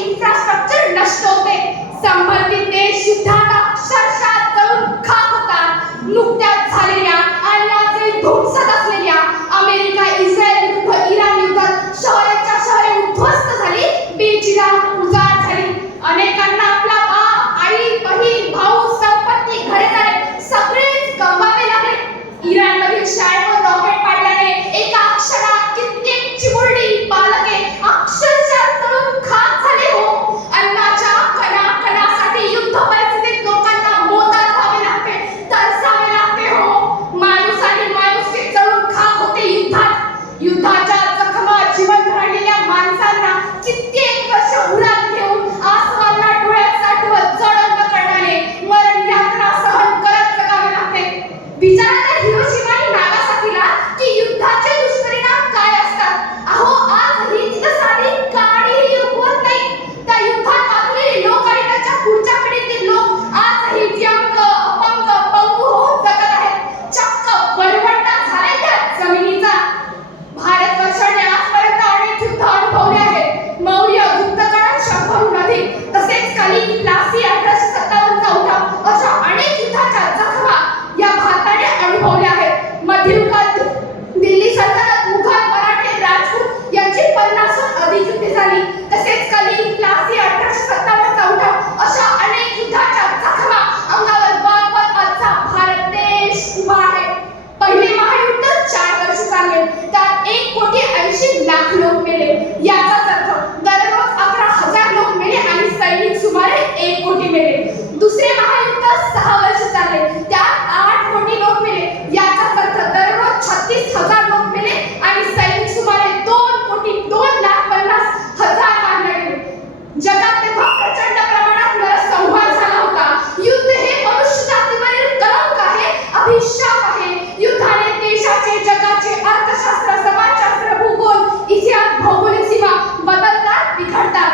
Infrastructure नष्ट होते. संबंधित देश युद्धात अक्षरशः जळून खाक होतात. नुकत्याच झालेल्या आणि आजही धुमसत असलेल्या अमेरिका इस्रायल विरुद्ध इराण युद्धात शहराच्या शहरे उद्ध्वस्त झाली, बेचिराख उजाड झाली. अनेकांना आपला बाप, आई, बहीण, भाऊ, संपत्ती, घरे झाले सगळेच गमवावे लागले. इराणमधील शाळेवर रॉकेट पाडल्याने एका क्षणात कित्येक चिमुरडी बालके अक्षरशः जळून खाक झाले. हो, अन्नाच्या कणाकणासाठी युद्ध परिस्थितीत लोकांना मोताद व्हावे लागते, तरसावे लागते. हो, माणूस आणि माणुसकी जळून खाक होते युद्धात. युद्धाच्या जखमा जिवंत राहिलेल्या माणसांना कित्येक वर्ष उरात घेऊन आसमानला डोळ्यात साठवत जडंग करणारे मरण यातना सहन करत जगावे लागते. विचारा त्या हिरोशिमा आणि नागासाकीला की युद्धाचे दुष्परिणाम काय असतात. अहो, आजही तिथं साधी गाडीही रुकवत नाही. त्या युद्धात वाचलेले लोक आणि त्याच्या पुढच्या पिढीतील लोक आजही व्यंग, अपंग, पंगू होऊन जगत आहेत. चक्क वरवंटा झालाय त्या जमिनीचा. भारतवर्षाने आजपर्यंत अनेक युद्ध अनुभवले आहेत. मौर्य, गुप्तकाळात 100हून अधिक, तसेच कलिंग, प्लासी, 1857चा उठाव अशा अनेक युद्धाच्या जखमा या भारताने अनुभवल्या आहेत. मध्ययुगात दिल्ली सल्तनत, मुघल, मराठे, राजपूत यांची 50हून अधिक युद्धे झाली. तसेच कलिंग, प्लासी, 1857चा उठाव अशा अनेक युद्धाच्या जखमा अंगावर बाळगत आजचा भारत देश उभा आहे. पहिले महायुद्ध 4 वर्ष चालले. त्यात 1,80,00,000 लोक मेले. याचाच अर्थ दररोज 11,000 लोक मेले आणि सैनिक सुमारे 1 कोटी मेले. दुसरे महायुद्ध 6 वर्ष चालले. त्यात 8 कोटी लोक मेले. याचाच अर्थ दररोज 36,000 लोक मेले आणि सैनिक सुमारे 2,02,50,000 मारले गेले. जगात तेव्हा प्रचंड प्रमाणात नरसंहार झाला होता. युद्ध हे मनुष्य जातीवरील कलंक आहे, अभिशाप आहे. युद्धाने देशाचे, जगाचे अर्थशास्त्र, समाजशास्त्र, भूगोल, इतिहास, भौगोलिक सीमा बदलतात, बिघडतात.